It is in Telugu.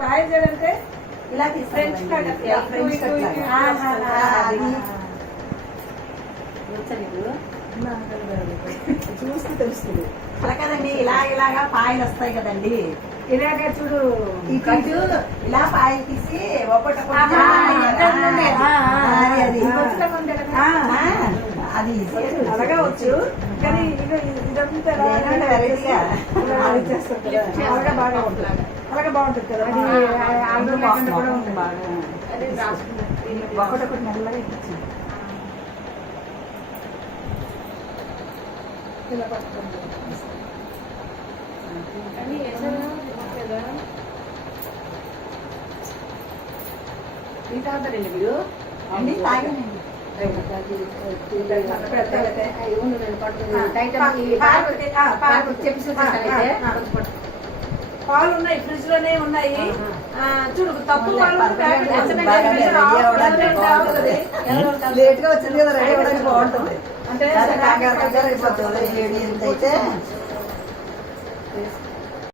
పాయలు చేయాలంటే ఇలా ఫ్రెంచ్ కట్ చూస్తే తెలుస్తుంది. అలా కదండి, ఇలాగా పాయలు వస్తాయి కదండి. ఇలాగే చూడు ఈ కట్టు ఇలా పాయలు తీసి ఒకటి అది అలాగా వచ్చు. కానీ ఇదంతా అలాగే బాగా ఉంటుంది. అలాగే బాగుంటుంది కదా. అది ఆంధ్ర కూడా ఉంటుంది బాగా. ఒకటి మెల్లగా ఇచ్చింది. ఇలా పట్టుకుంటుంది. తాగుతారండి మీరు? అన్ని తాగనండి. పాలు ఉన్నాయి, ఫ్రిడ్జ్ లోనే ఉన్నాయి. చూడు తక్కువ లేట్ గా వచ్చింది కదా, రెడీ అవ్వడానికి బాగుంటుంది. అంటే